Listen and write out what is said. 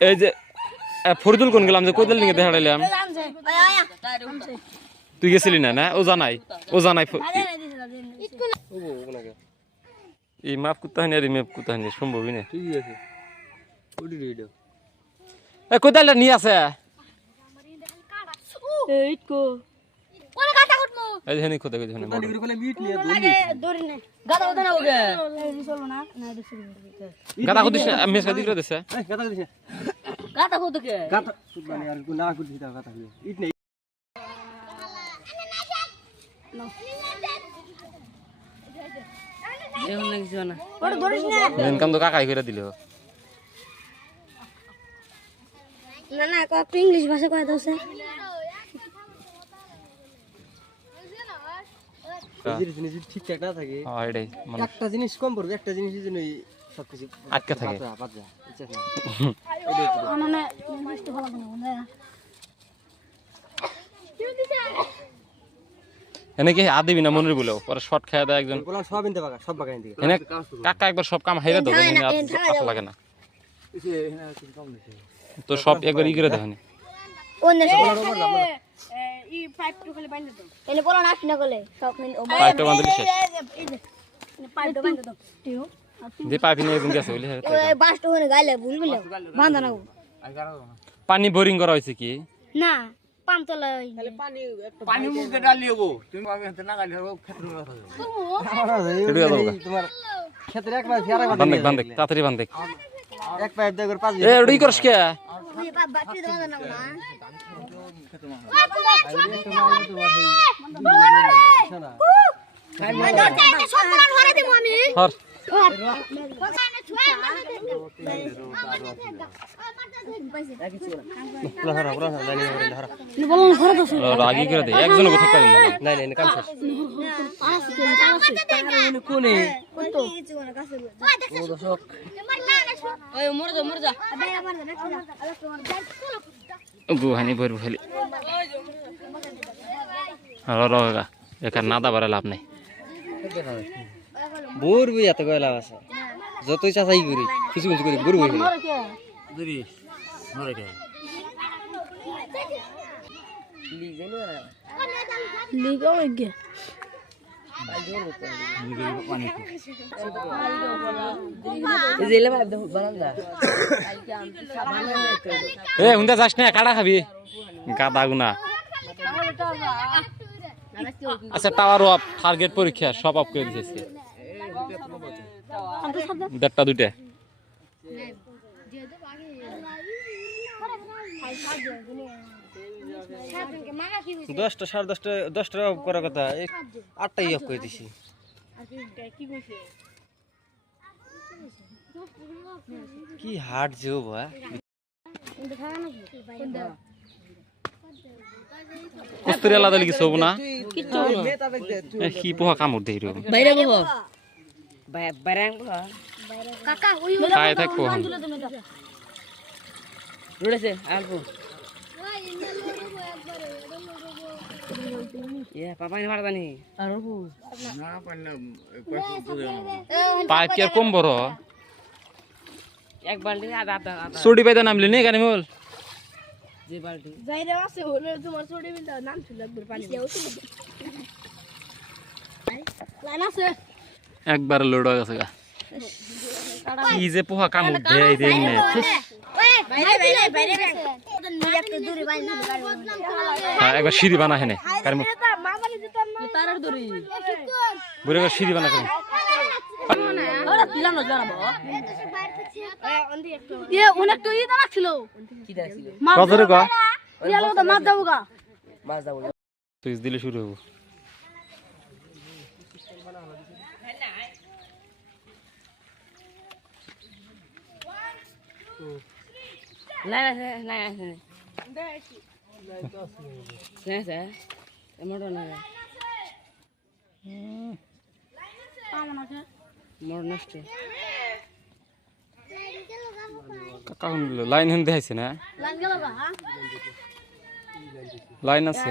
এই যে ফরিদুল কোন গেলাম যে কোদাল নিয়ে দেখাইলাম তুই গেছিলি না না ও জানাই এই মাপ করতে হয় না আর ম্যাপ করতে হয় না সম্ভবই না ঠিক আছে কোদালটা নিয়ে আছে গাদা খুদিস মেস গাদি করে দিছে গাদা খুদকে গাদা মানে আর না খুদি দাও গাদা ইট নেই এমন লাগছে না ওটা ধরিস না মেন কাম তো কাকাই করে দিল না না কত ইংলিশ ভাষা কয় দাওছে জিনিস ঠিকঠাক না থাকে হ্যাঁ এটাই মানে একটা জিনিস কম পড়বে একটা জিনিসের জন্য সবকিছু আটকে থাকে বাজা ইচ্ছা না মানে ইংলিশ তো ভালো না এনে কি আদি বিনা মনের বলেও পরে শর্ট খায় দেয় একজন বলা সব ইনতে পাকা সব বাগান দিকে এনে কাকা একবার সব কাম হাইরা দাও এনে আর লাগে না তো সব একবার ই করে দেখানি ওনে ই পাইপ তো খালি বাইন্ধে দাও এনে বলা না আপনি গলে সব মিন ও পাইপ তো বাঁধলি শেষ পাইপ তো বাঁধে দাও টিও যে পাইপ নিয়ে গুন গেছে বলি ওই বাস্ট হনে গাইলে ভুলবিলে বাঁধা না পানি বোরিং করা হইছে কি না পামতলা খালি পানি মুখে ডালিও তুমি আমি হাতে না গালি ক্ষেত্রে রাখো তোমার ক্ষেত্রে এক পাইপ ফেরা বাঁধে তাড়াতাড়ি বাঁধে এক পাইপ দে করে পাঁচ এ ওই করছ কে ওই বাটি দাও না না রাগি করে দে একজন ঠিক করে না না কাম শেষ কোনে ও দর্শক ওই মর যা গুহানি ভর ভলি হলো রগা একা নাদা বারে লাভ নাই বোর বই এত কয়লা আছে যতই চাচাই করি কিছু কিছু করি বোর বই দরি নরে কে লিগো গে এ হুন্দা যাস না কাটা খাবি গাদা গুনা আচ্ছা টাওয়ার অফ টার্গেট পরীক্ষা সব অফ করে দিয়েছে দেড়টা দুইটা দশটা সাড়ে দশটা অফ করার কথা আটটাই অফ করে দিছি কি হার্ড যে বা কস্তুরি আলাদা লিখি সব না কি পোহা কামড় দেই রে বাইরে বহ বাইরাং পোহা কাকা ওই খায় থাক পোহা রুড়েছে আলপু এ পাপাই মারতা নি আর রবু না পারলাম পাইপ কি কম বড় এক বালতি আধা ছড়ি পাইতা নামলি নে গানি মোল যে বালতি যাইরা আছে হলো তোমার ছড়ি বিন্দা নাম ছিল একবার পানি লাইন আছে একবার লোড হয়ে গেছে গা কি যে পোহা কামড় দেই দেই নে বাইরে একটা দড়ি বাঁধা হ্যাঁ একবার সিঁড়ি বানা হেনে কারমু তারার দড়ি বড় করে সিঁড়ি বানা করে ওরা দিলাম না জানাবো এ অনেক তো ই দানা ছিল কি দানা ছিল কত রে গা ইয়ালো তো মাছ যাবো তুই দিলে শুরু হবো লাইন আছে আছে মোটর না মোটর নষ্ট কাকা লাইন হেন দেখাইছে না লাইন আছে